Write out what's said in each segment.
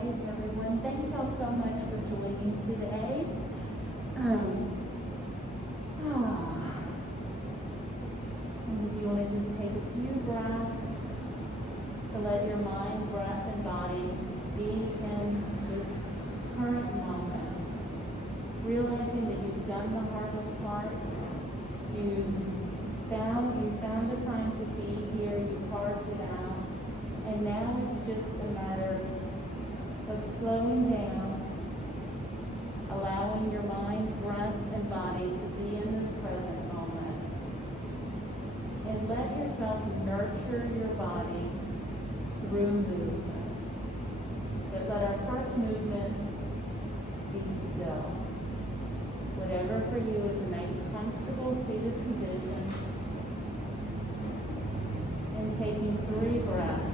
right, everyone. Thank you all so much for joining today. And if you want to just take a few breaths to let your mind, breath, and body be in this current moment, realizing that you've done the hardest part. You found the time to be here. You carved it out. And now it's just a matter of slowing down, allowing your mind, breath, and body to be in this present moment. And let yourself nurture your body through movement. But let our first movement be still. Whatever for you is a nice, comfortable seated position. And taking 3 breaths.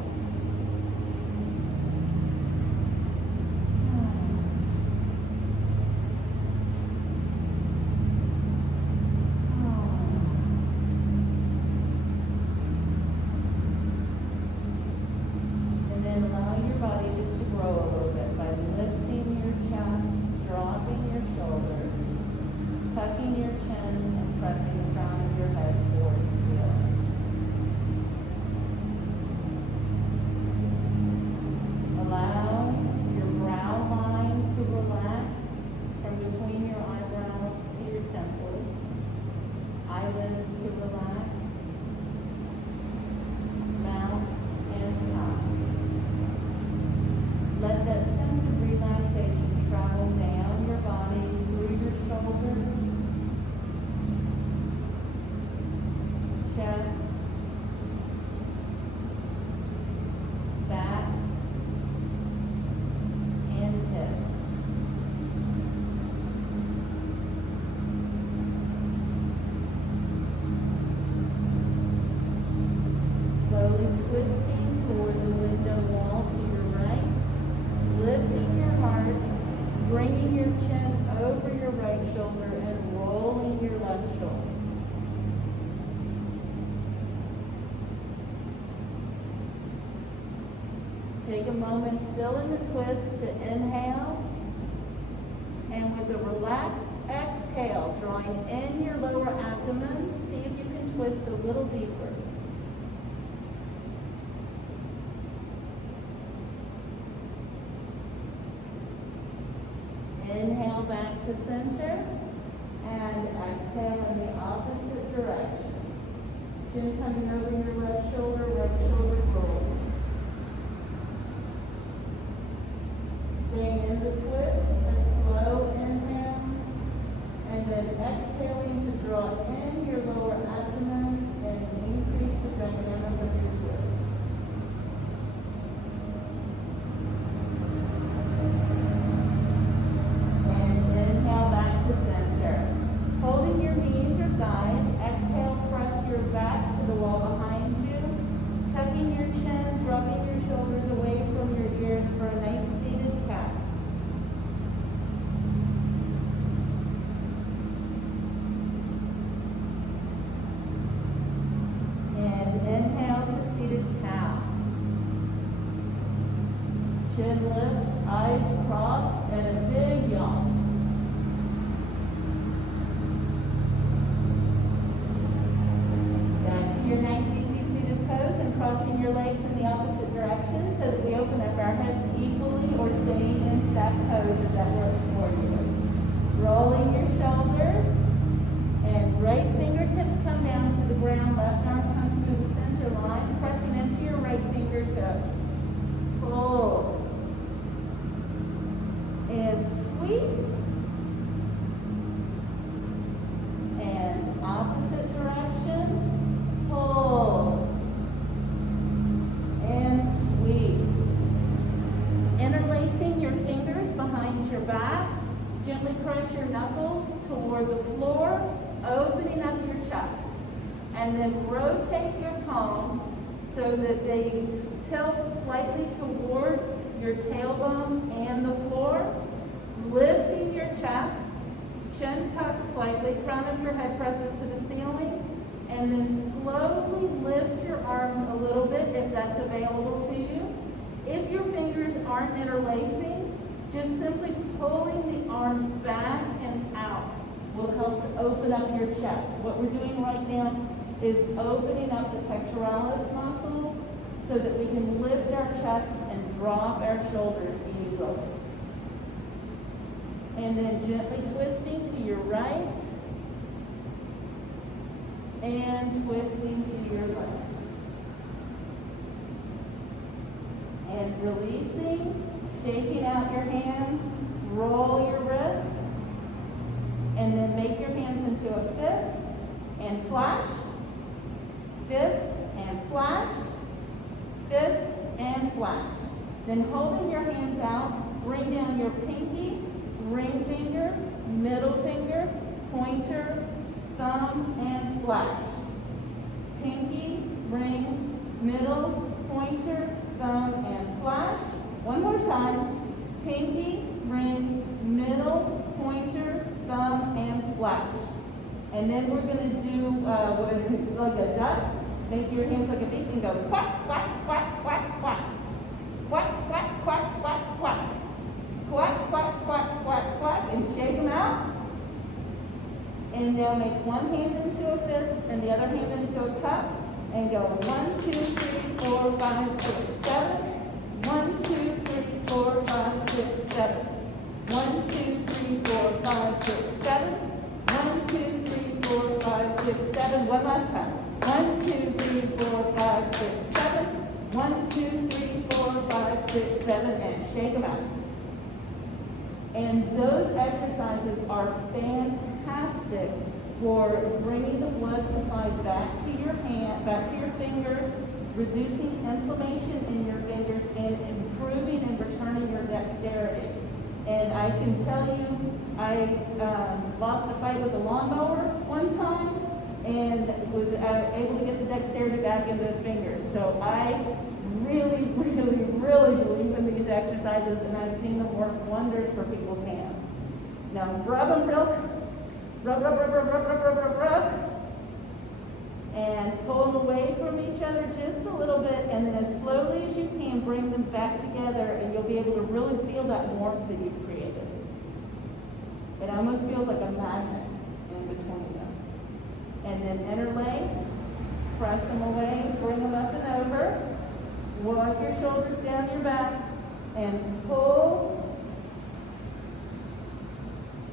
Take a moment still in the twist to inhale, and with a relaxed exhale, drawing in your lower abdomen, see if you can twist a little deeper. Inhale back to center, and exhale in the opposite direction. Chin coming over your left shoulder roll. Staying in the twist, a slow inhale, and then exhaling to draw in your lower abdomen and increase the dynamic of your twist. And inhale back to center. Holding your knees, your thighs, exhale, press your back to the wall behind you, tucking your chin, dropping your shoulders away from your ears for a nice seated cat. And inhale to seated cow. Chin lifts, eyes crossed, and a big yawn. Back to your nice easy seated pose and crossing your legs in the opposite direction so that we open up our heads equally, or staying in stacked pose if that works for you. Rolling your shoulders, and right fingertips come down to the ground, left arm comes through the center line, pressing into your right fingertips. Pull. And sweep. And opposite direction. Pull. And sweep. Interlacing your fingers behind your back. Gently press your knuckles toward the floor, opening up your chest. And then rotate your palms so that they tilt slightly toward your tailbone and the floor. Lifting your chest, chin tucked slightly, crown of your head presses to the ceiling. And then slowly lift your arms a little bit if that's available to you. If your fingers are aren't interlacing, just simply pulling the arms back and out will help to open up your chest. What we're doing right now is opening up the pectoralis muscles so that we can lift our chest and drop our shoulders easily. And then gently twisting to your right and twisting to your left. And releasing, shaking out your hands, roll your wrists, and then make your hands into a fist and flash, fist and flash, fist and flash. Then holding your hands out, bring down your pinky, ring finger, middle finger, pointer, thumb, and flash. Pinky, ring, middle, pointer, thumb, and flash. One more time. Pinky, ring, middle, pointer, thumb, and flash. And then we're going to do like a duck. Make your hands like a beak and go quack, quack, quack, quack, quack. Quack, quack, quack, quack, quack. Quack, quack, quack, quack, quack. And shake them out. And now make one hand into a fist and the other hand into a cup. And go 1, 2, 3, 4, 5, 6, 7. 1, 2, 3, 4, 5, 6, 7. 1, 2, 3, 4, 5, 6, 7. 1, 2, 3, 4, 5, 6, 7. One last time. 1, 2, 3, 4, 5, 6, 7. 1, 2, 3, 4, 5, 6, 7. And shake them out. And those exercises are fantastic for bringing the blood supply back to your hand, back to your fingers, reducing inflammation in your fingers, and improving and returning your dexterity. And I can tell you, I lost a fight with a lawnmower one time and was able to get the dexterity back in those fingers. So I really, really, really believe in these exercises, and I've seen them work wonders for people's hands. Now rub them real, rub, rub, rub, rub, rub, rub, rub, rub, rub. And pull them away from each other just a little bit, and then as slowly as you can, bring them back together, and you'll be able to really feel that warmth that you've created. It almost feels like a magnet in between them. And then interlace, press them away, bring them up and over, walk your shoulders down your back, and pull,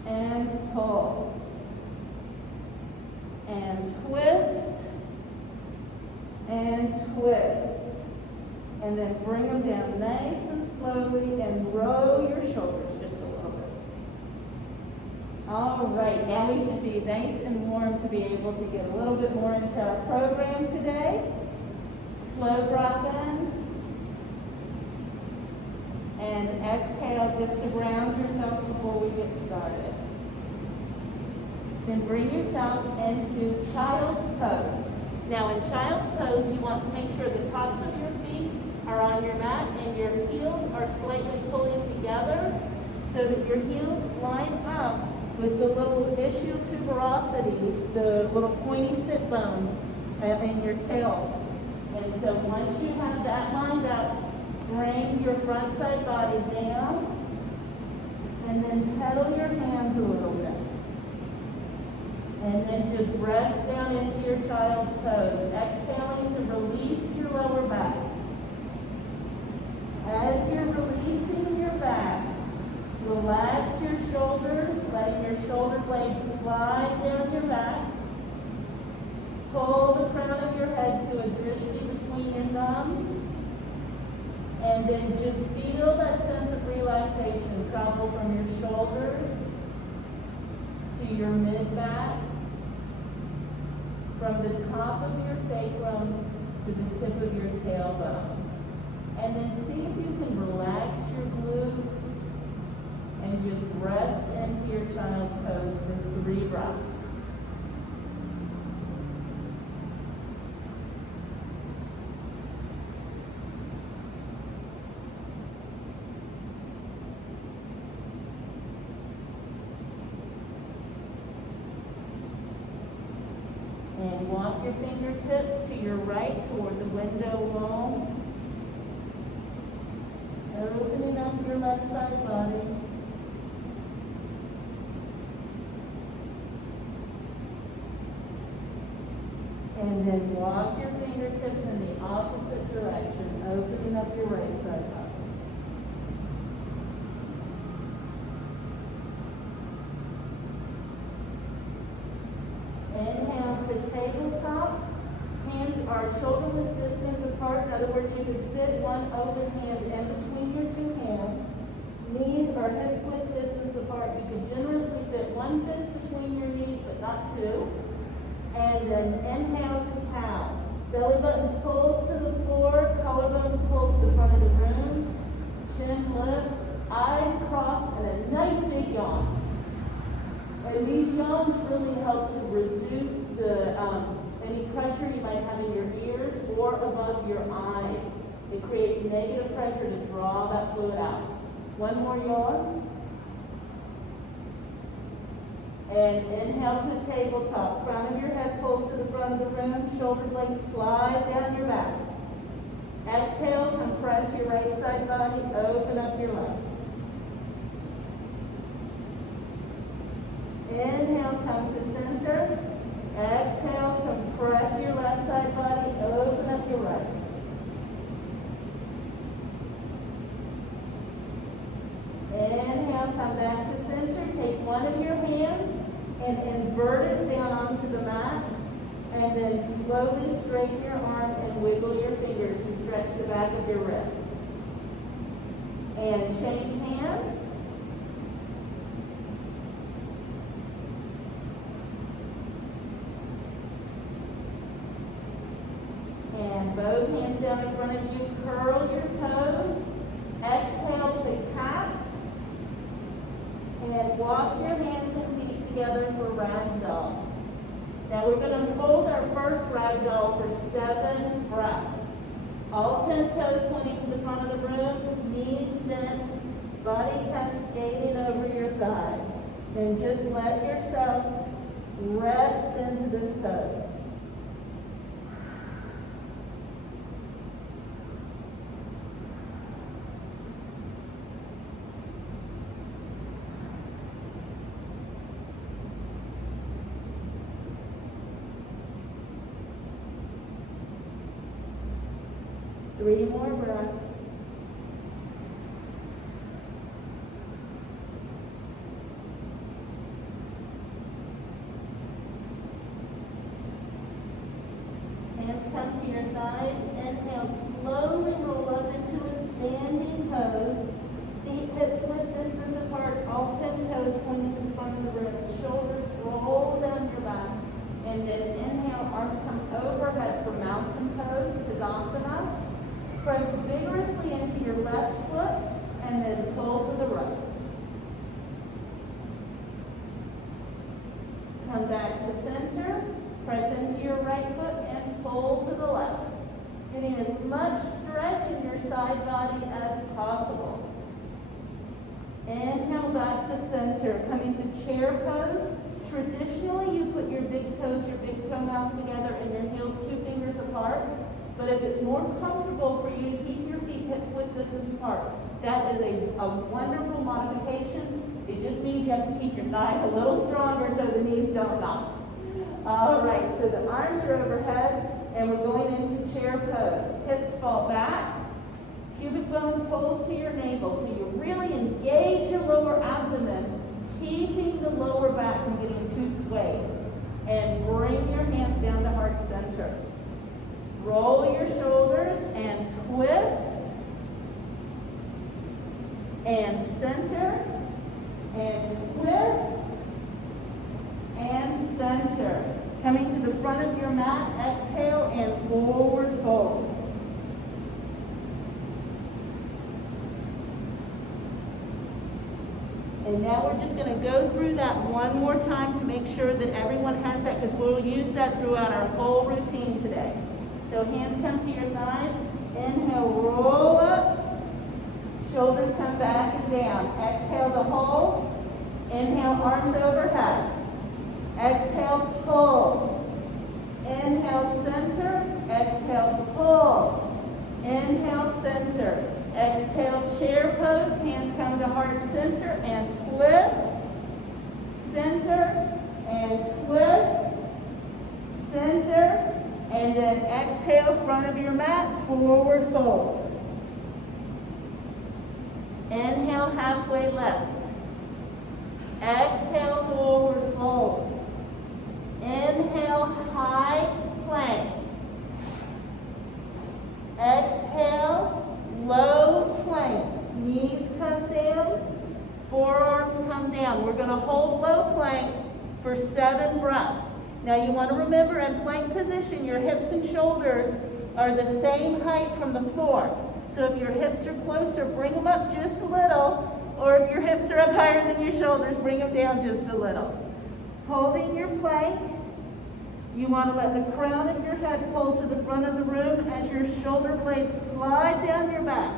and pull, and twist, and twist, and then bring them down nice and slowly and roll your shoulders just a little bit. All right, now we should be nice and warm to be able to get a little bit more into our program today. Slow breath in, and exhale just to ground yourself before we get started. Then bring yourselves into child's pose. Now in child's pose, you want to make sure the tops of your feet are on your mat and your heels are slightly pulling together so that your heels line up with the little ischial tuberosities, the little pointy sit bones in your tail. And so once you have that lined up, bring your front side body down and then pedal your hands a little bit. And then just rest down into your child's pose, exhaling to release your lower back. As you're releasing your back, relax your shoulders, letting your shoulder blades slide down your back. Pull the crown of your head to a drishti between your thumbs. And then just feel that sense of relaxation travel from your shoulders to your mid-back, from the top of your sacrum to the tip of your tailbone. And then see if you can relax your glutes and just rest into your child's pose for 3 breaths. And walk your fingertips to your right toward the window wall. Opening left side body. And then walk your fingertips in the opposite direction, opening up your right side body. Inhale to tabletop. Hands are shoulder width distance apart. In other words, you can fit one open hand in between your two hands. Knees are hips width distance apart. You can generously fit one fist between your knees, but not two. And then inhale to pound. Belly button pulls to the floor, collarbones pull to the front of the room. Chin lifts, eyes cross, and a nice big yawn. And these yawns really help to reduce the any pressure you might have in your ears or above your eyes. It creates negative pressure to draw that fluid out. One more yawn. And inhale to tabletop. Crown of your head pulls to the front of the room. Shoulder blades slide down your back. Exhale, compress your right side body. Open up your left. Inhale, come to center. Exhale, compress your left side body. Open up your right. Inhale, come back to center. Take one of your hands and invert it down onto the mat. And then slowly straighten your arm and wiggle your fingers to stretch the back of your wrists. And change hands. And both hands down in front of you. Curl your toes. Exhale to cat. And walk your hands and feet together for ragdoll. Now we're going to hold our first ragdoll for 7 breaths. All 10 toes pointing to the front of the room, knees bent, body cascading over your thighs. And just let yourself rest into this pose. Three more breaths. Hands come to your thighs. Inhale, slowly roll up into a standing pose. Feet hips width distance apart. All 10 toes pointing in front of the room. Shoulders roll down your back. And then inhale, arms come overhead for mountain pose, Tadasana. Press vigorously into your left foot and then pull to the right. Come back to center. Press into your right foot and pull to the left. Getting as much stretch in your side body as possible. Inhale back to center. Coming to chair pose. Traditionally, you put your big toes, your big toenails together and your heels 2 fingers apart. But if it's more comfortable for you to keep your feet hips width distance apart, that is a wonderful modification. It just means you have to keep your thighs a little stronger so the knees don't knock. All right, so the arms are overhead, and we're going into chair pose. Hips fall back. Pubic bone pulls to your navel, so you really engage your lower abdomen, keeping the lower back from getting too swayed. And bring your hands down to heart center. Roll your shoulders and twist. And center. And twist. And center. Coming to the front of your mat, exhale and forward fold. And now we're just going to go through that one more time to make sure that everyone has that, because we'll use that throughout our whole routine today. So hands come to your thighs. Inhale, roll up. Shoulders come back and down. Exhale to hold. Inhale, arms overhead. Exhale, pull. Inhale, center. Exhale, pull. Inhale, center. Exhale, chair pose. Hands come center and twist. Center and twist. Center. And then exhale, front of your mat, forward fold. Inhale, halfway left. Exhale, forward fold. Inhale, high plank. Exhale, low plank. Knees come down, forearms come down. We're going to hold low plank for 7 breaths. Now you want to remember, in plank position, your hips and shoulders are the same height from the floor. So if your hips are closer, bring them up just a little. Or if your hips are up higher than your shoulders, bring them down just a little. Holding your plank, you want to let the crown of your head pull to the front of the room as your shoulder blades slide down your back.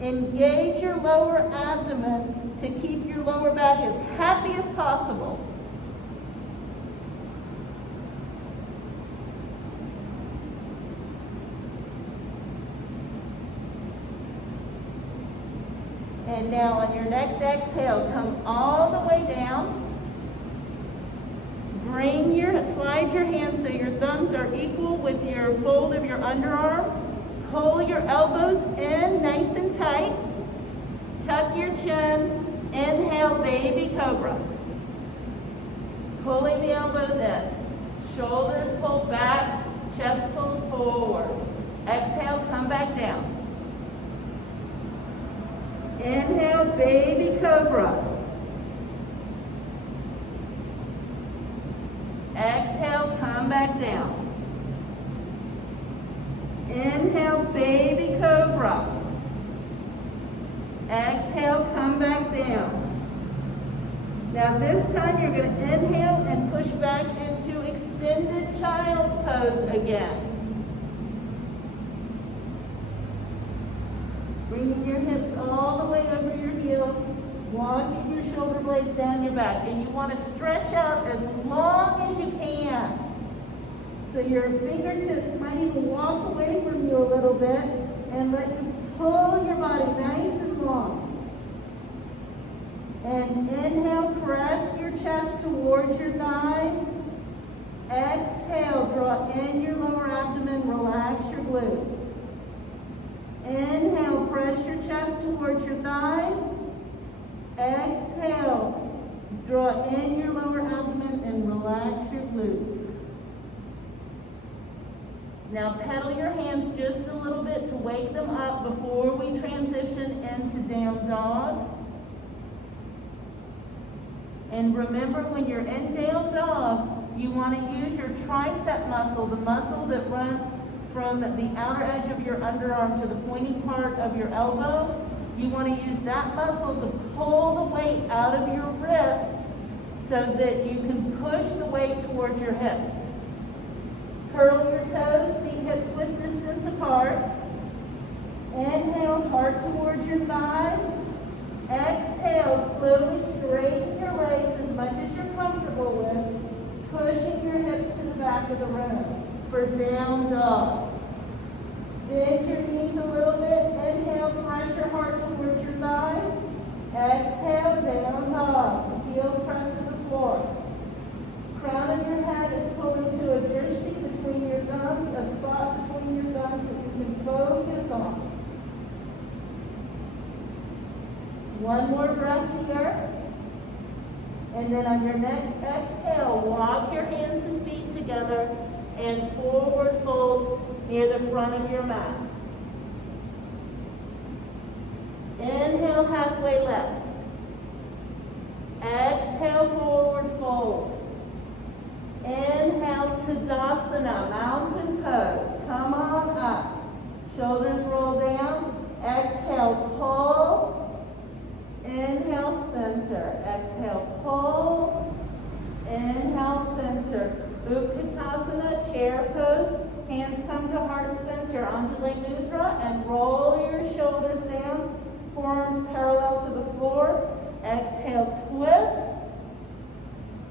Engage your lower abdomen to keep your lower back as happy as possible. And now on your next exhale, come all the way down. Slide your hands so your thumbs are equal with your fold of your underarm. Pull your elbows in nice and tight. Tuck your chin. Inhale, baby cobra. Pulling the elbows in. Shoulders pull back, chest pulls forward. Exhale, come back down. Inhale, baby cobra. Exhale, come back down. Inhale, baby cobra. Exhale, come back down. Now this time you're going to inhale and push back into extended child's pose again. Bringing your hips all the way over your heels, walking your shoulder blades down your back. And you want to stretch out as long as you can. So your fingertips might even walk away from you a little bit and let you pull your body nice and long. And inhale, press your chest towards your thighs. Exhale, draw in your lower abdomen, relax your glutes. Inhale, press your chest towards your thighs. Exhale, draw in your lower abdomen and relax your glutes. Now pedal your hands just a little bit to wake them up before we transition into down dog. And remember, when you're in down dog, you want to use your tricep muscle, the muscle that runs from the outer edge of your underarm to the pointy part of your elbow. You want to use that muscle to pull the weight out of your wrist so that you can push the weight towards your hips. Curl your toes, feet hips width distance apart. Inhale, heart towards your thighs. Exhale, slowly straighten your legs as much as you're comfortable with, pushing your hips to the back of the room for down dog. Bend your knees a little bit. Inhale, press your heart towards your thighs. Exhale, down dog. Heels press to the floor. Crown of your head is pulling to a drishti between your thumbs, a spot between your thumbs that you can focus on. One more breath here. And then on your next exhale, walk your hands and feet together and forward fold near the front of your mat. Inhale, halfway left. Exhale, forward fold. Inhale, Tadasana, mountain pose. Come on up. Shoulders roll down. Exhale, pull. Inhale, center. Exhale, pull. Inhale, center. Utkatasana, chair pose. Hands come to heart center. Anjali Mudra, and roll your shoulders down. Forearms parallel to the floor. Exhale, twist.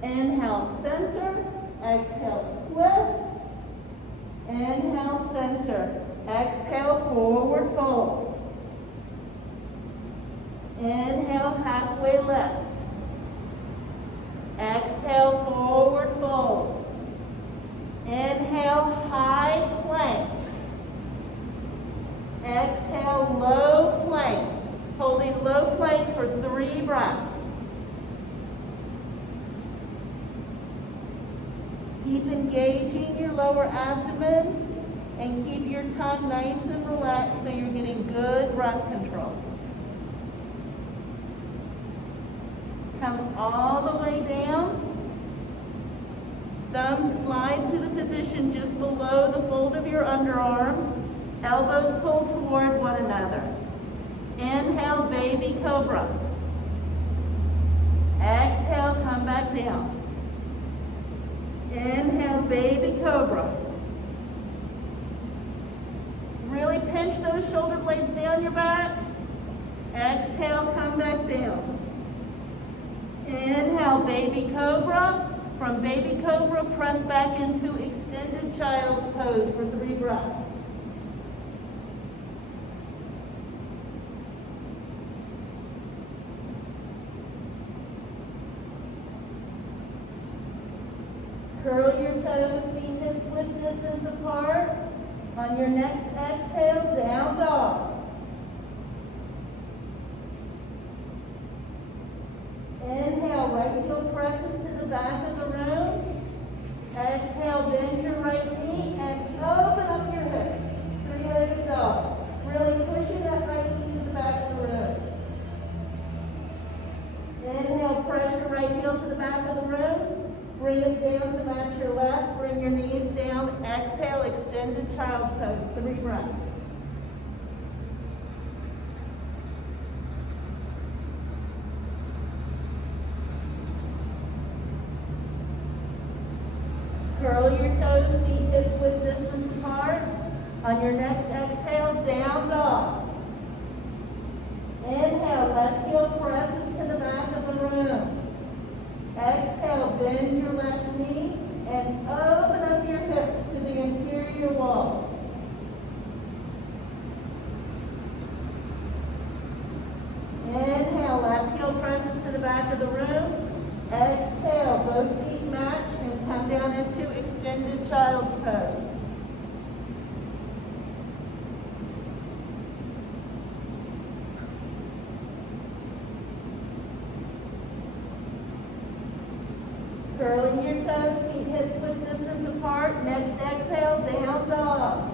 Inhale, center. Exhale, twist. Inhale, center. Exhale, forward fold. Inhale, Inhale, halfway lift. Exhale, forward fold. Inhale, high plank. Exhale, low plank. Holding low plank for 3 breaths. Keep engaging your lower abdomen and keep your tongue nice and relaxed so you're getting good breath control. Come all the way down. Thumbs slide to the position just below the fold of your underarm. Elbows pull toward one another. Inhale, baby cobra. Exhale, come back down. Inhale, baby cobra. Really pinch those shoulder blades down your back. Exhale, come back down. Inhale, baby cobra. From baby cobra, press back into extended child's pose for 3 breaths. Curl your toes, feet hips width distance apart. On your next exhale, down dog. Inhale, right heel presses to the back of the room. Exhale, bend your right knee and open up your hips. 3-legged dog. Really pushing that right knee to the back of the room. Inhale, press your right heel to the back of the room. Bring it down to match your left. Bring your knees down. Exhale, extended child's pose. 3 breaths. Curl your toes, feet hips width distance apart. On your next exhale, down dog. Inhale, left heel presses to the back of the room. Exhale, bend your left knee and open up your hips to the interior wall. Inhale, left heel presses to the back of the room. Exhale, both feet match and come down into extended child's pose. Curling your toes, feet hips width distance apart. Next exhale, down dog.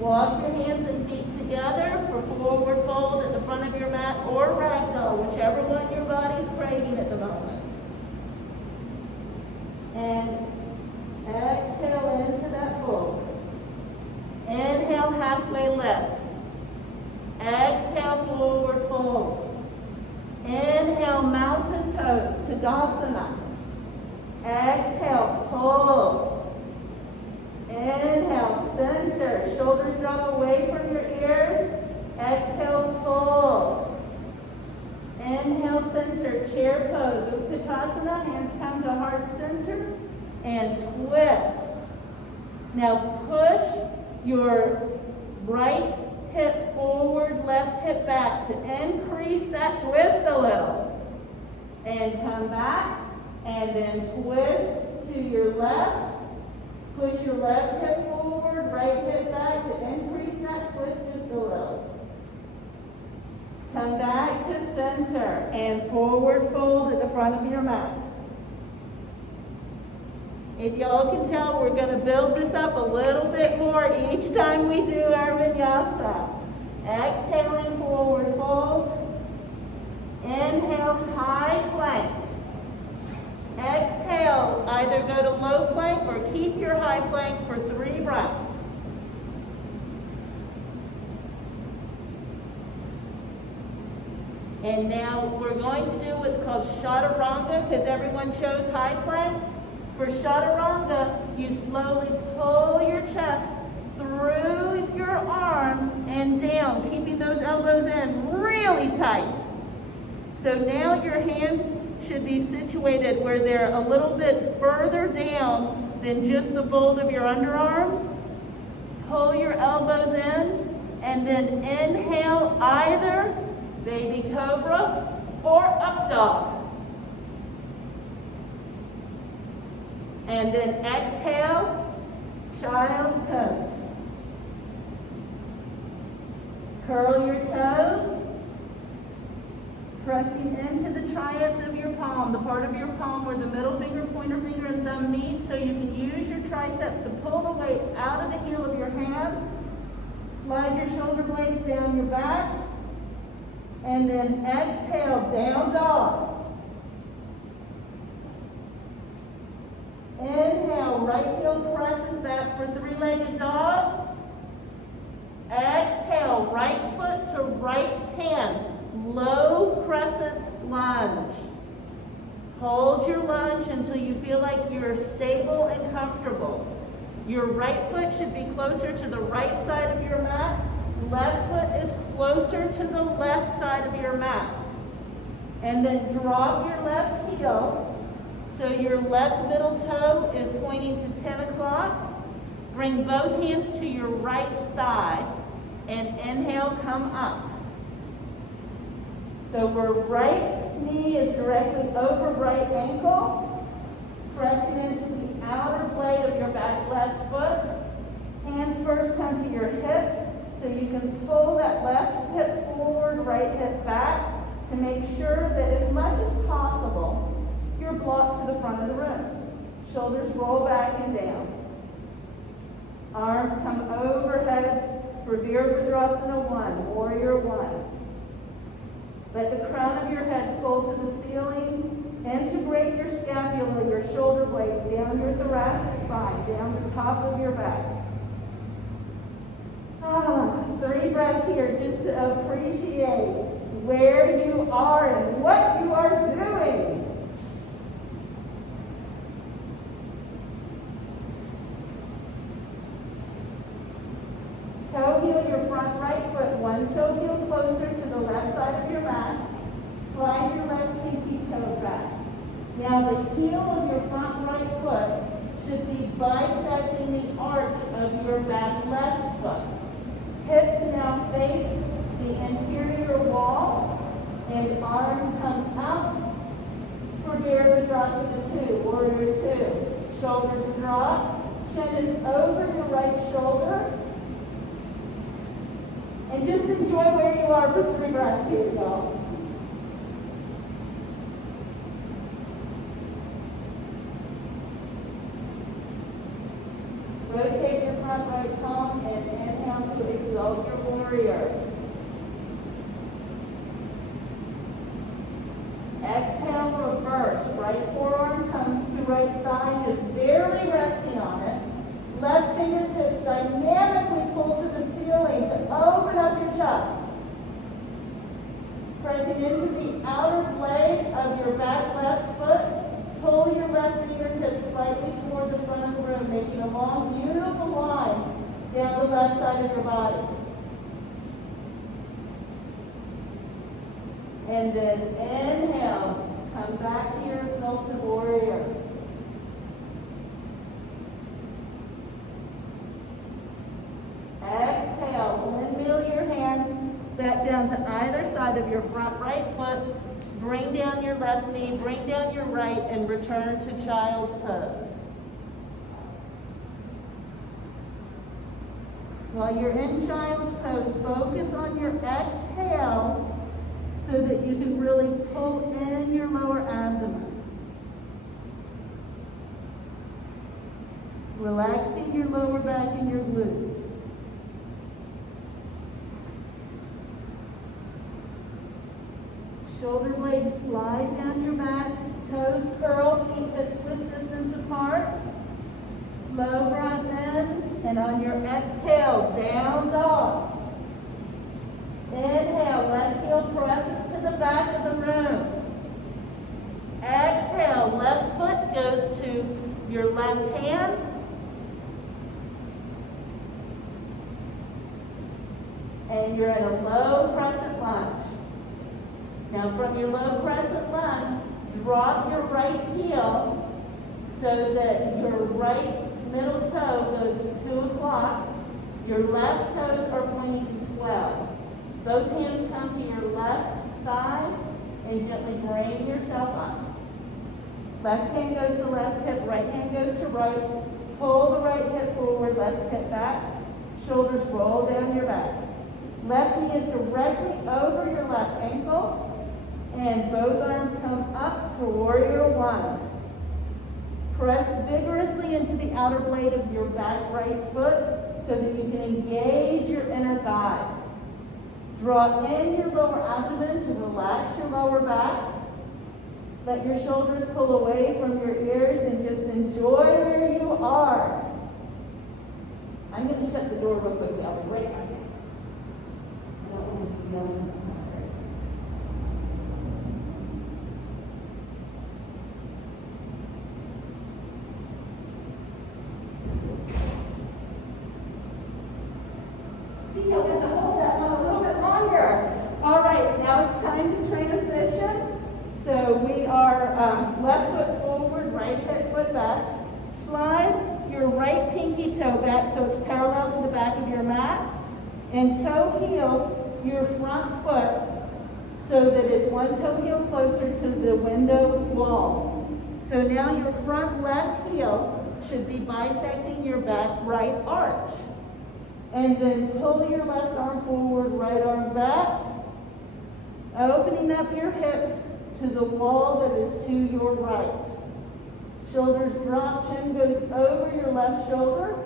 Walk your hands and feet together for forward fold at the front of your mat or ragdoll, whichever one your body's craving at the moment. And exhale into that fold. Inhale, halfway lift. Exhale, forward fold. Inhale, mountain pose, Tadasana. Exhale, pull. Inhale, center. Shoulders drop away from your ears. Exhale, pull. Inhale, center. Chair pose. Utkatasana. Hands come to heart center. And twist. Now push your right hip forward, left hip back to increase that twist a little. And come back. And then twist to your left. Push your left hip forward, right hip back to increase that twist just a little. Come back to center and forward fold at the front of your mat. If y'all can tell, we're going to build this up a little bit more each time we do our vinyasa. Exhaling, forward fold. Inhale, high plank. Exhale, either go to low plank or keep your high plank for 3 breaths. And now we're going to do what's called chaturanga because everyone chose high plank. For chaturanga, you slowly pull your chest through your arms and down, keeping those elbows in really tight. So now your hands should be situated where they're a little bit further down than just the fold of your underarms. Pull your elbows in and then inhale either baby be cobra or up dog. And then exhale, child's pose. Curl your toes, pressing into the triads of your palm, the part of your palm where the middle finger, pointer finger, and thumb meet, so you can use your triceps to pull the weight out of the heel of your hand. Slide your shoulder blades down your back, and then exhale, down dog. Inhale, right heel presses back for three-legged dog. Exhale, right foot to right hand, low crescent lunge. Hold your lunge until you feel like you're stable and comfortable. Your right foot should be closer to the right side of your mat. Left foot is closer to the left side of your mat. And then drop your left heel so your left middle toe is pointing to 10 o'clock. Bring both hands to your right thigh and inhale, come up. So where right knee is directly over right ankle, pressing into the outer blade of your back left foot. Hands first come to your hips, so you can pull that left hip forward, right hip back, to make sure that as much as possible, you're blocked to the front of the room. Shoulders roll back and down. Arms come overhead for Virabhadrasana 1, Warrior 1. Let the crown of your head pull to the ceiling. Integrate your scapula, your shoulder blades, down your thoracic spine, down the top of your back. 3 breaths here just to appreciate where you are and what you are doing. Toe heel your front right foot, one toe heel closer to the left side of your mat. Slide your left pinky toe back. Now the heel of your front right foot should be bisecting the arch of your back left foot. Hips now face the interior wall, and arms come up for Virabhadrasana 2, Warrior 2. Shoulders drop, chin is over your right shoulder. And just enjoy where you are for 3 breaths here, y'all. Rotate your front right palm and inhale to exalt your warrior. Exhale, reverse. Right forearm comes to right thigh, just barely resting on it. Left fingertips dynamically pull to the ceiling to open up your chest. Pressing into the outer blade of your back left foot, pull your left fingertips slightly toward the front of the room, making a long, beautiful line down the left side of your body. And then inhale, come back to your exalted warrior. Exhale, windmill your hands back down to either side of your front right foot. Bring down your left knee, bring down your right, and return to child's pose. While you're in child's pose, focus on your exhale so that you can really pull in your lower abdomen. Relaxing your lower back and your glutes. Shoulder blades slide down your back, toes curl, feet hips width distance apart. Slow breath in, and on your exhale, down dog. Inhale, left heel presses to the back of the room. Exhale, left foot goes to your left hand. And you're in a low crescent lunge. Now from your low crescent lunge, drop your right heel so that your right middle toe goes to 2 o'clock. Your left toes are pointing to 12. Both hands come to your left thigh, and gently bring yourself up. Left hand goes to left hip, right hand goes to right. Pull the right hip forward, left hip back. Shoulders roll down your back. Left knee is directly over your left ankle. And both arms come up for warrior one. Press vigorously into the outer blade of your back right foot so that you can engage your inner thighs. Draw in your lower abdomen to relax your lower back. Let your shoulders pull away from your ears and just enjoy where you are. I'm going to shut the door real quickly. I'll be right back. I don't want to be yelling. See, I'll get to hold that one a little bit longer. All right, now it's time to transition. So we are left foot forward, right hip foot back. Slide your right pinky toe back so it's parallel to the back of your mat. And toe heel your front foot so that it's one toe heel closer to the window wall. So now your front left heel should be bisecting your back right arch. And then pull your left arm forward, right arm back, opening up your hips to the wall that is to your right. Shoulders drop, chin goes over your left shoulder.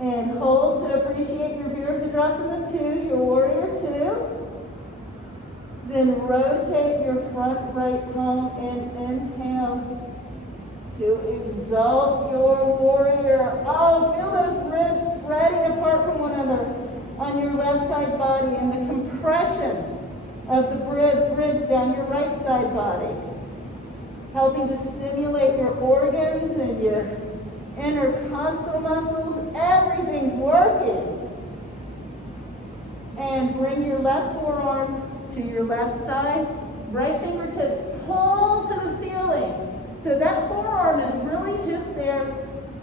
And hold to appreciate your Virabhadrasana 2, your warrior 2. Then rotate your front right palm and inhale to exalt your warrior. Oh, feel those ribs spreading apart from one another on your left side body and the compression of the ribs down your right side body, helping to stimulate your organs and your intercostal muscles. Everything's working. And bring your left forearm to your left thigh. Right fingertips pull to the ceiling. So that forearm is really just there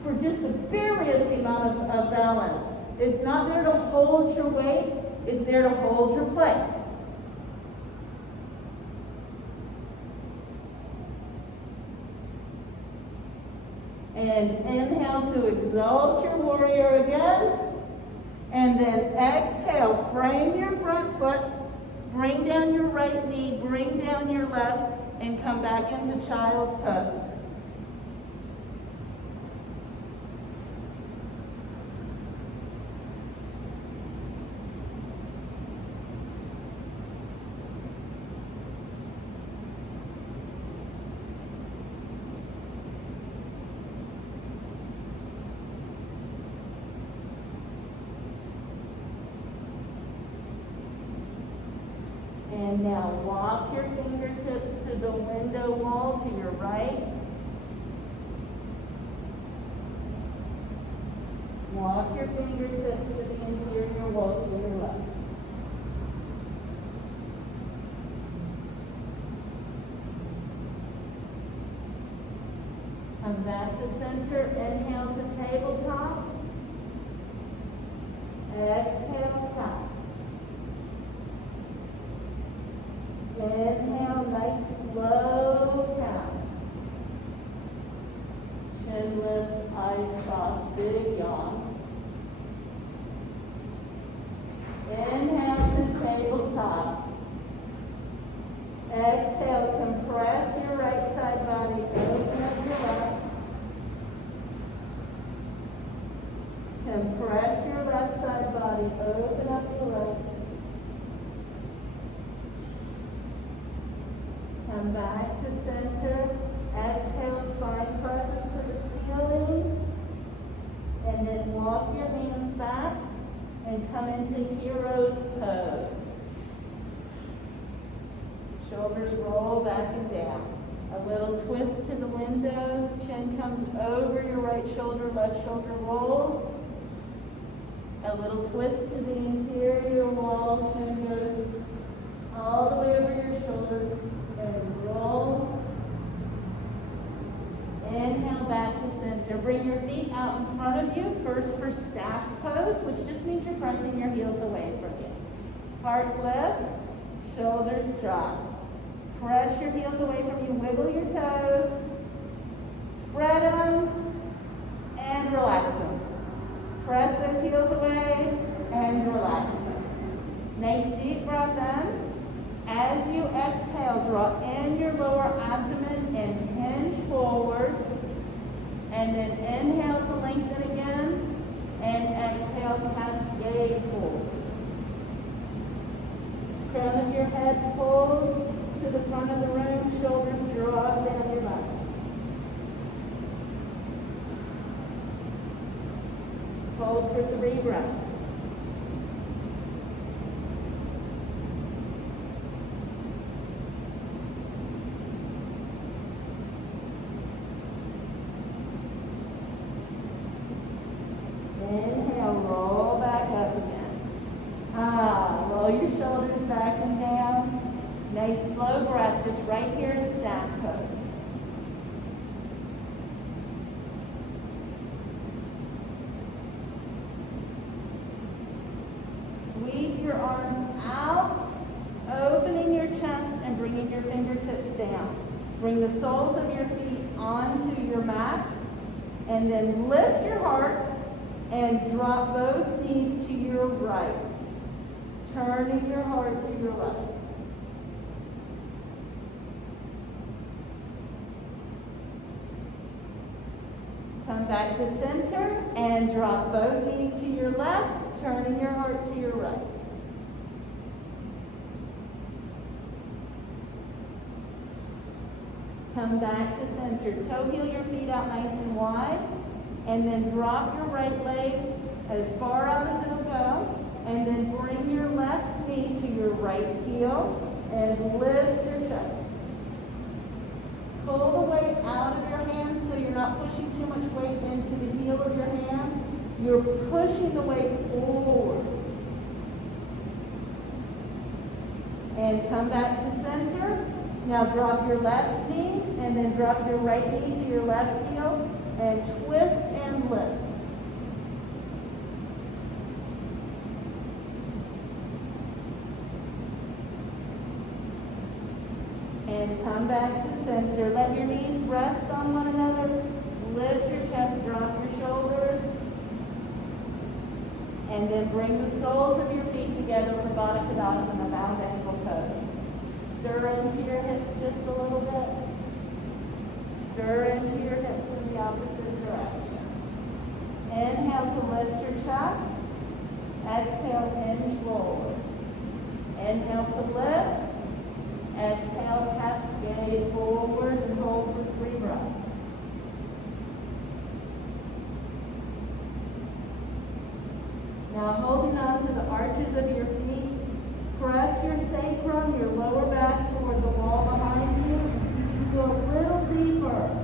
for just the barest amount of balance. It's not there to hold your weight. It's there to hold your place. And inhale to exalt your warrior again. And then exhale, frame your front foot, bring down your right knee, bring down your left, and come back into child's pose. And now walk your fingertips to the window wall to your right. Walk your fingertips to the interior wall to your left. Come back to center. Inhale to tabletop. Exhale, count. Inhale, nice slow count. Chin lifts, eyes crossed, big yawn. Inhale to tabletop. Exhale, compress your right side body, open up your left. Compress your left side body, open up your right. Come back to center. Exhale, spine presses to the ceiling. And then walk your hands back and come into hero's pose. Shoulders roll back and down. A little twist to the window. Chin comes over your right shoulder, left shoulder rolls. A little twist to the interior wall. Chin goes all the way over your shoulder. And roll. Inhale back to center. Bring your feet out in front of you. First for staff pose, which just means you're pressing your heels away from you. Heart lifts, Shoulders drop. Press your heels away from you. Wiggle your toes. Spread them and relax them. Press those heels away and relax them. Nice deep breath in. As you exhale, draw in your lower abdomen and hinge forward. And then inhale to lengthen again. And exhale, cascade forward. Crown of your head pulls to the front of the room. Shoulders drop down your back. Hold for 3 breaths. Inhale, roll back up again. Roll your shoulders back and down. Nice slow breath, just right here in staff pose. Sweep your arms out, opening your chest and bringing your fingertips down. Bring the soles of your feet onto your mat, and then lift your heart and drop both knees to your right. Turning your heart to your left. Come back to center and drop both knees to your left, turning your heart to your right. Come back to center. Toe heel your feet out nice and wide. And then drop your right leg as far out as it'll go. And then bring your left knee to your right heel and lift your chest. Pull the weight out of your hands so you're not pushing too much weight into the heel of your hands. You're pushing the weight forward. And come back to center. Now drop your left knee and then drop your right knee to your left heel and twist and lift. And come back to center. Let your knees rest on one another. Lift your chest, drop your shoulders. And then bring the soles of your feet together for Baddha Konasana, bound ankle pose. Stir into your hips just a little bit. Stir into your hips in the opposite direction. Inhale to lift your chest. Exhale, hinge forward. Inhale to lift. Exhale, cascade forward and hold for 3 breaths. Now holding on to the arches of your feet, press your sacrum, your lower back toward the wall behind you, and go a little deeper.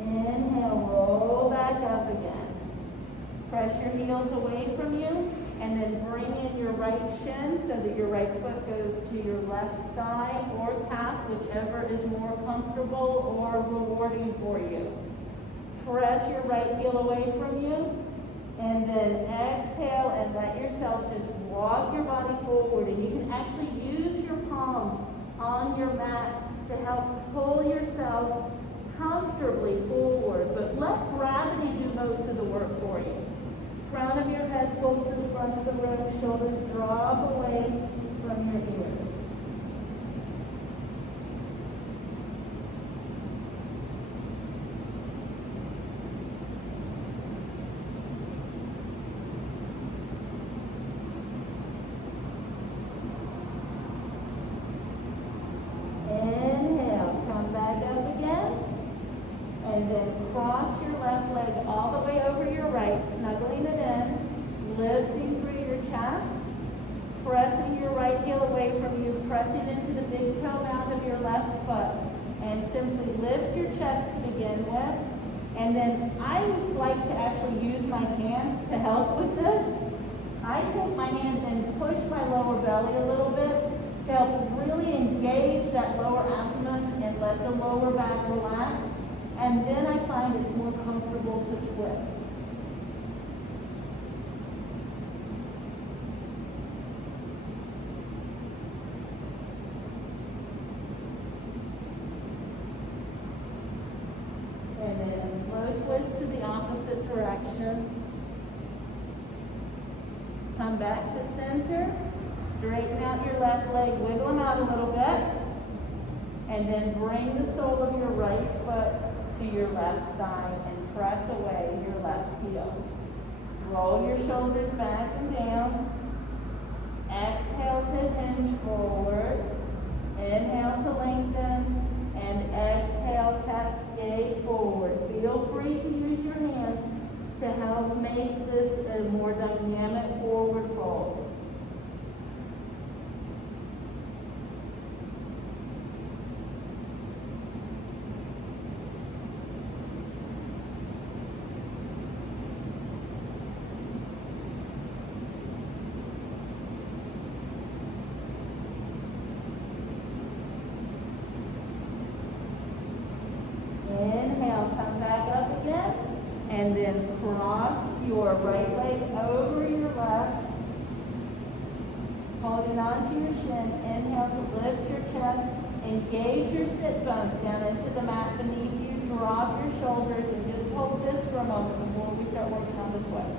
Inhale, roll back up again. Press your heels away from you. And then bring in your right shin so that your right foot goes to your left thigh or calf, whichever is more comfortable or rewarding for you. Press your right heel away from you. And then exhale and let yourself just walk your body forward. And you can actually use your palms on your mat to help pull yourself comfortably forward. But let gravity do most of the work for you. Crown of your head pulls to the front of the room, shoulders drop away from your ears. Inhale, come back up again. And then cross your left leg all the way over your right, snuggling it in, lifting through your chest, pressing your right heel away from you, pressing into the big toe mound of your left foot, and simply lift your chest to begin with. And then I like to actually use my hand to help with this. I take my hand and push my lower belly a little bit to help really engage that lower abdomen and let the lower back relax. And then I find it's more comfortable to twist. And then a slow twist to the opposite direction. Come back to center. Straighten out your left leg, wiggle them out a little bit. And then bring the sole of your right foot to your left thigh and press away your left heel. Roll your shoulders back and down. Exhale to hinge forward. Inhale to lengthen. And exhale, cascade forward. Feel free to use your hands to help make this a more dynamic forward fold. Inhale, come back up again, and then cross your right leg over your left, holding onto your shin. Inhale to lift your chest, engage your sit bones down into the mat beneath you, drop your shoulders, and just hold this for a moment before we start working on the twist.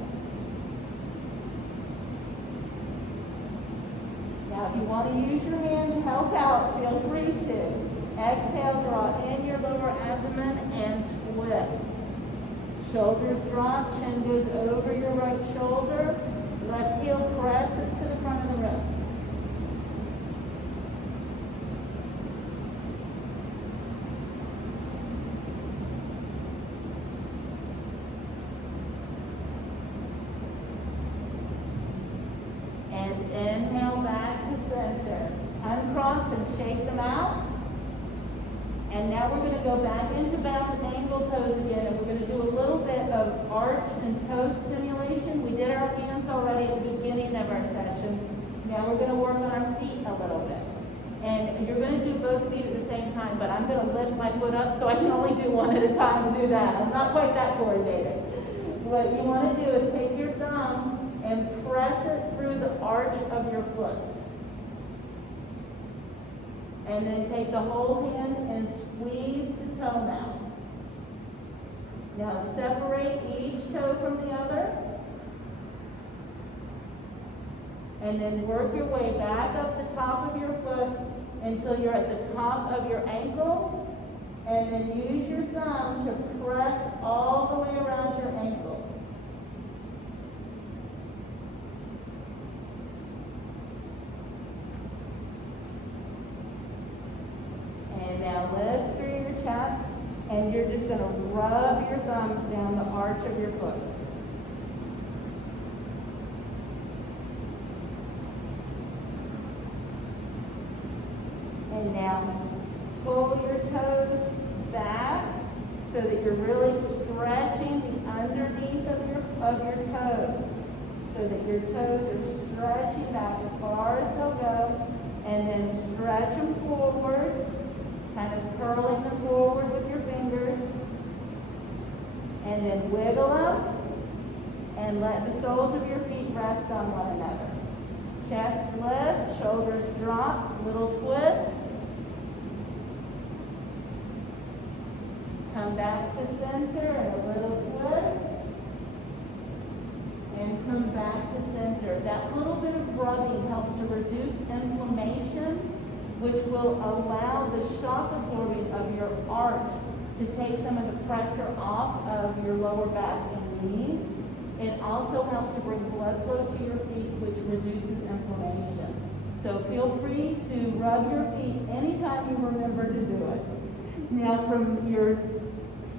Now, if you want to use your hand to help out, feel free to. Exhale, draw in your lower abdomen and twist. Shoulders drop, chin goes over your right shoulder, left heel presses to the front of the room. And inhale back to center. Uncross and shake them out. And now we're going to go back into bound ankle pose again, and we're going to do a little bit of arch and toe stimulation. We did our hands already at the beginning of our session. Now we're going to work on our feet a little bit. And you're going to do both feet at the same time, but I'm going to lift my foot up so I can only do one at a time to do that. I'm not quite that coordinated. What you want to do is take your thumb and press it through the arch of your foot. And then take the whole hand and squeeze the toenail. Now separate each toe from the other. And then work your way back up the top of your foot until you're at the top of your ankle. And then use your thumb to press all the way around your ankle. And now lift through your chest, and you're just going to rub your thumbs down the arch of your foot. And now pull your toes back so that you're really stretching the underneath of your toes, so that your toes are stretching back as far as they'll go, and then stretch them forward. Kind of curling them forward with your fingers. And then wiggle them. And let the soles of your feet rest on one another. Chest lifts, shoulders drop, little twist. Come back to center and a little twist. And come back to center. That little bit of rubbing helps to reduce inflammation, which will allow the shock absorbing of your arch to take some of the pressure off of your lower back and knees. It also helps to bring blood flow to your feet, which reduces inflammation. So feel free to rub your feet anytime you remember to do it. Now from your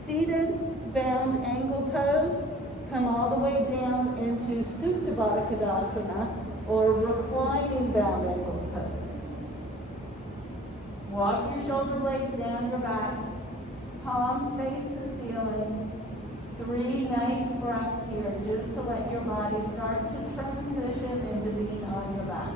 seated bound ankle pose, come all the way down into Supta Baddha Konasana, or reclining bound ankle pose. Walk your shoulder blades down your back. Palms face the ceiling. 3 nice breaths here just to let your body start to transition into being on your back.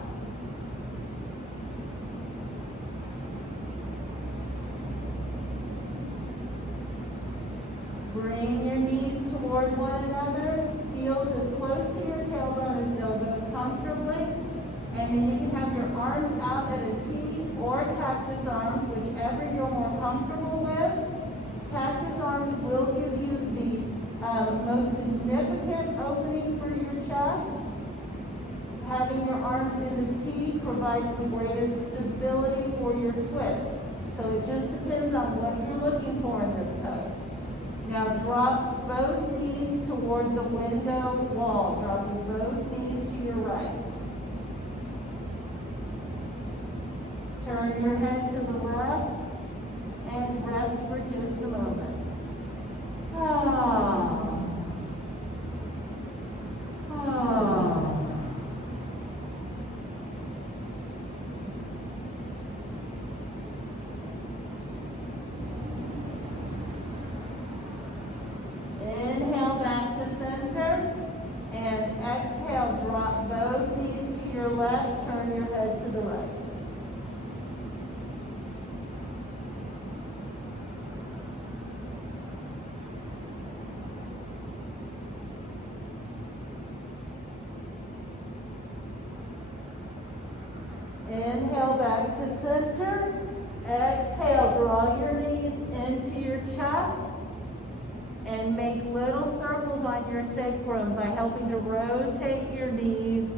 toward one another, heels as close to your tailbone as they'll go comfortably. And then you can have your arms out at a T or cactus arms, whichever you're more comfortable with. Cactus arms will give you the most significant opening for your chest. Having your arms in the T provides the greatest stability for your twist. So it just depends on what you're looking for in this pose. Now drop both knees toward the window wall. Dropping both knees to your right. Turn your head to the left and rest for just a moment. Inhale back to center and exhale, drop both knees to your left, turn your head to the right. Inhale back to center. Exhale, draw your knees into your chest and make little circles on your sacrum by helping to rotate your knees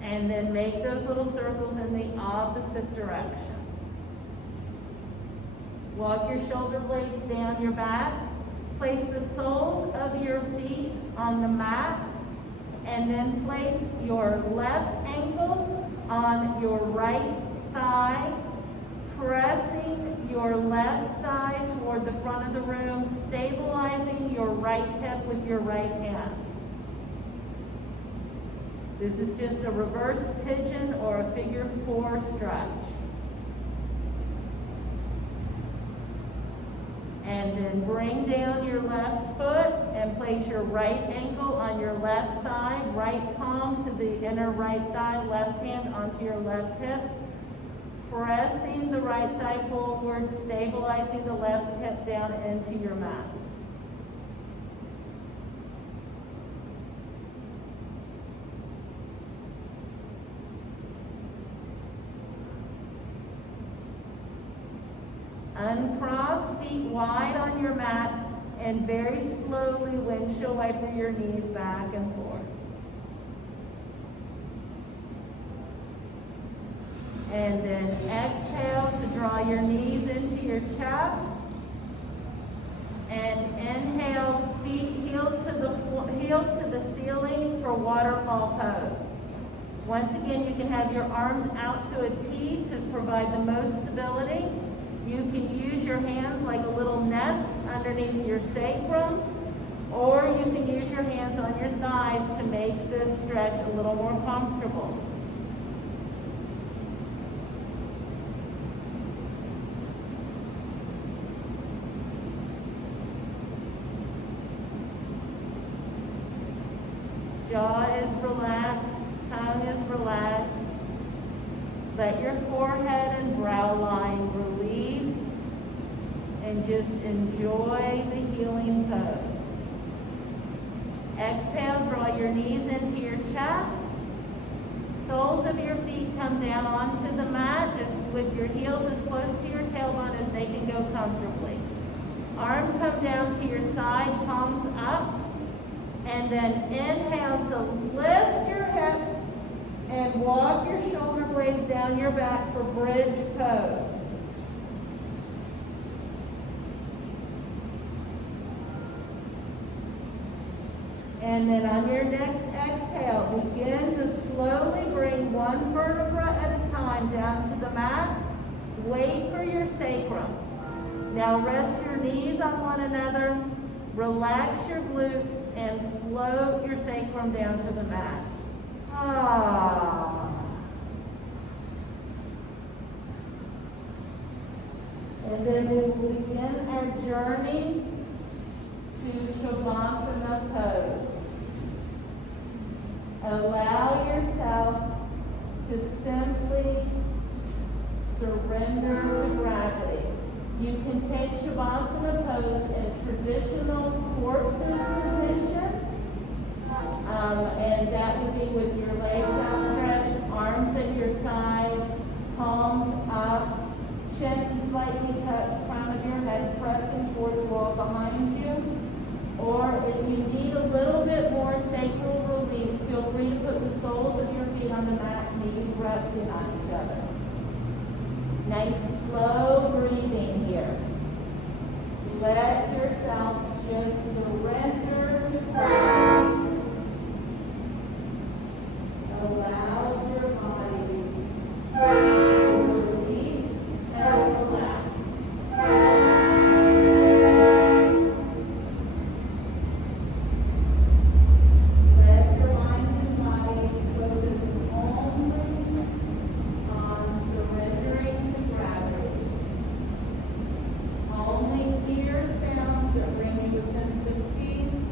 and then make those little circles in the opposite direction. Walk your shoulder blades down your back. Place the soles of your feet on the mat and then place your left ankle on your right thigh, pressing your left thigh toward the front of the room, stabilizing your right hip with your right hand. This is just a reverse pigeon or a figure 4 stretch. And then bring down your left foot and place your right ankle on your left thigh, right palm to the inner right thigh, left hand onto your left hip, pressing the right thigh forward, stabilizing the left hip down into your mat. Uncross, feet wide on your mat, and very slowly windshield wiper your knees back and forth. And then exhale to draw your knees into your chest. And inhale, heels to the ceiling for waterfall pose. Once again, you can have your arms out to a T to provide the most stability. You can use your hands like a little nest underneath your sacrum, or you can use your hands on your thighs to make this stretch a little more comfortable. Jaw is relaxed, tongue is relaxed. Let your forehead and brow line release and just enjoy the healing pose. Exhale, draw your knees into your chest. Soles of your feet come down onto the mat with your heels as close to your tailbone as they can go comfortably. Arms come down to your side, palms up. And then inhale to lift your hips and walk your shoulder blades down your back for bridge pose. And then on your next exhale, begin to slowly bring one vertebra at a time down to the mat. Wait for your sacrum. Now rest your knees on one another, relax your glutes, and float your sacrum down to the mat. And then we will begin our journey to Shavasana pose. Allow yourself to simply surrender to gravity. You can take Shavasana pose in traditional corpses position. And that would be with your legs outstretched, arms at your side, palms up, chin slightly tucked, crown of your head pressing toward the wall behind you. Or if you need a little bit more sacral release, feel free to put the soles of your feet on the mat, knees resting on each other. Nice slow breathing here. Let yourself just surrender to breathing. Allow your body to release and relax. Let your mind and body focus only on surrendering to gravity. Only hear sounds that bring you a sense of peace.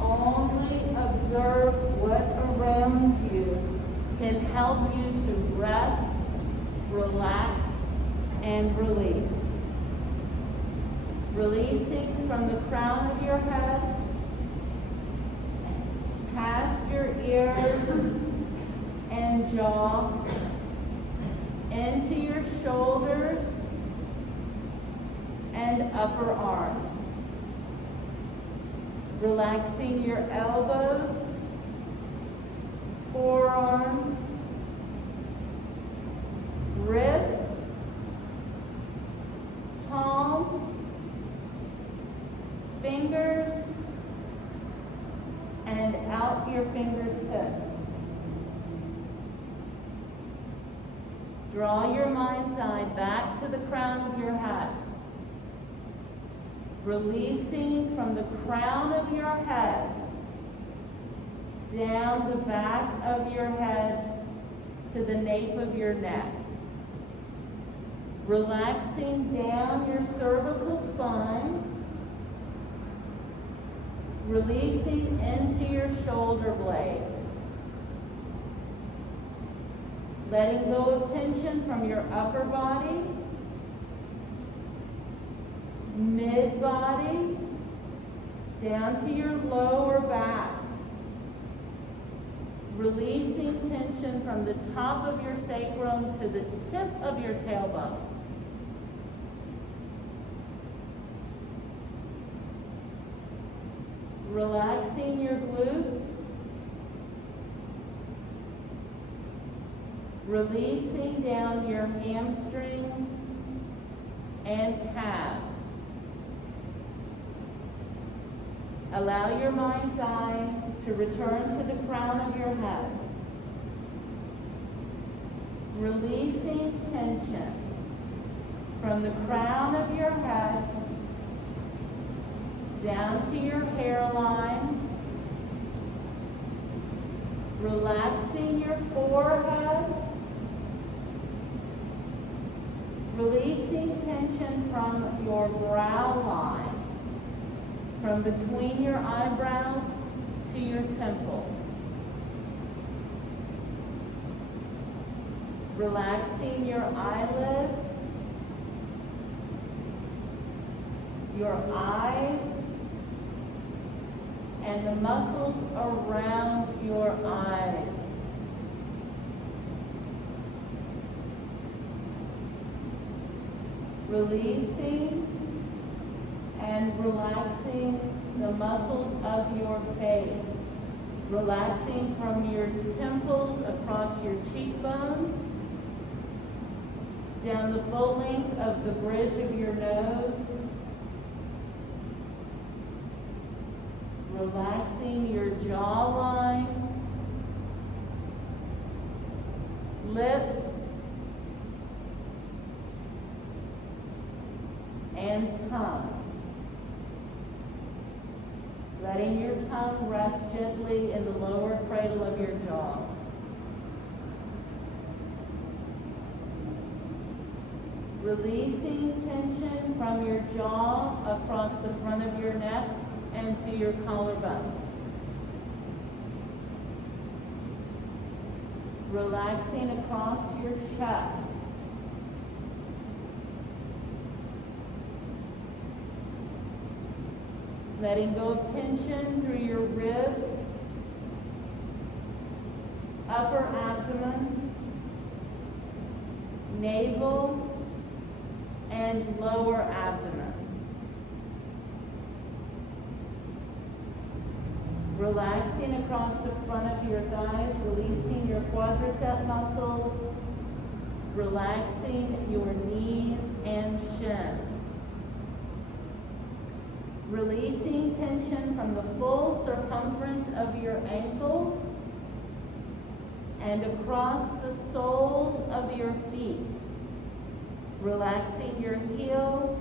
Only observe what around you can help you to rest, relax, and release. Releasing from the crown of your head, past your ears and jaw, into your shoulders and upper arms. Relaxing your elbows, forearms, wrists, palms, fingers, and out your fingertips. Draw your mind's eye back to the crown of your head. Releasing from the crown of your head down the back of your head to the nape of your neck. Relaxing down your cervical spine. Releasing into your shoulder blades. Letting go of tension from your upper body, mid-body, down to your lower back. Releasing tension from the top of your sacrum to the tip of your tailbone. Relaxing your glutes. Releasing down your hamstrings and calves. Allow your mind's eye to return to the crown of your head. Releasing tension from the crown of your head down to your hairline. Relaxing your forehead. Releasing tension from your brow line, from between your eyebrows to your temples. Relaxing your eyelids, your eyes, and the muscles around your eyes. Releasing and relaxing the muscles of your face. Relaxing from your temples across your cheekbones, down the full length of the bridge of your nose. Relaxing your jawline, lips, and tongue. Letting your tongue rest gently in the lower cradle of your jaw. Releasing tension from your jaw across the front of your neck and to your collarbones. Relaxing across your chest. Letting go of tension through your ribs, upper abdomen, navel, and lower abdomen. Relaxing across the front of your thighs, releasing your quadricep muscles, relaxing your knees and shins. Releasing tension from the full circumference of your ankles and across the soles of your feet. Relaxing your heel,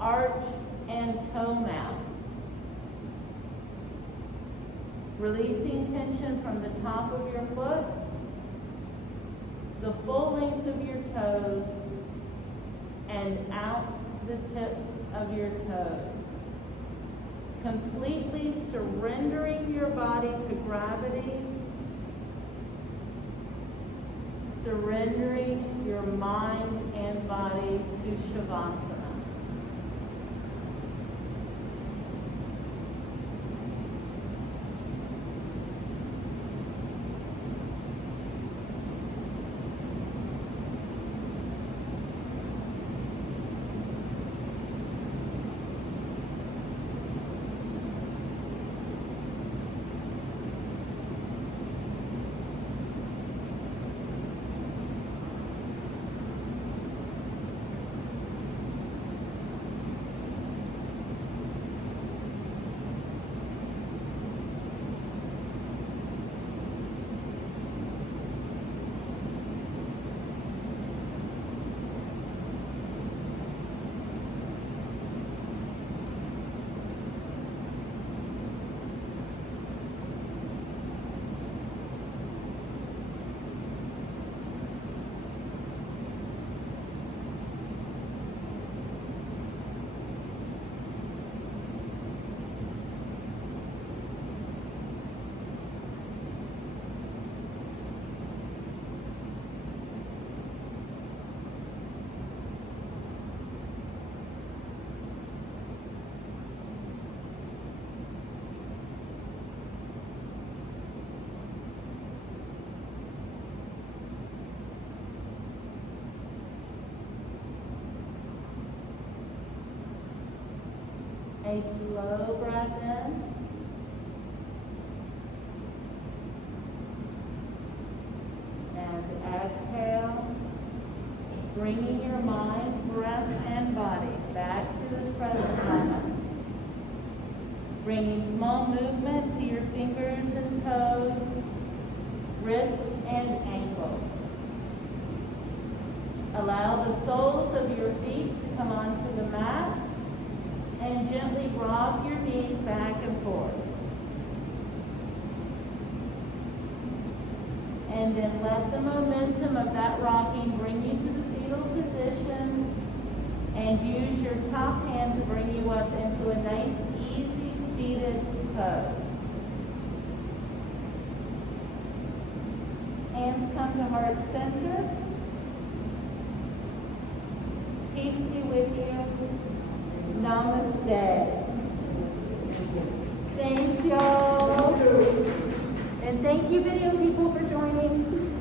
arch, and toe mounts. Releasing tension from the top of your foot, the full length of your toes, and out the tips of your toes. Completely surrendering your body to gravity, surrendering your mind and body to Shavasana. A slow breath in. And exhale, bringing your mind, breath, and body back to this present moment. Bringing small movement to your fingers and toes, wrists and ankles. Allow the soles of your feet to come onto the mat and gently rock your knees back and forth. And then let the momentum of that rocking bring you to the fetal position, and use your top hand to bring you up into a nice, easy, seated pose. Hands come to heart center. Peace be with you. Namaste. Thanks, y'all. And thank you, video people, for joining.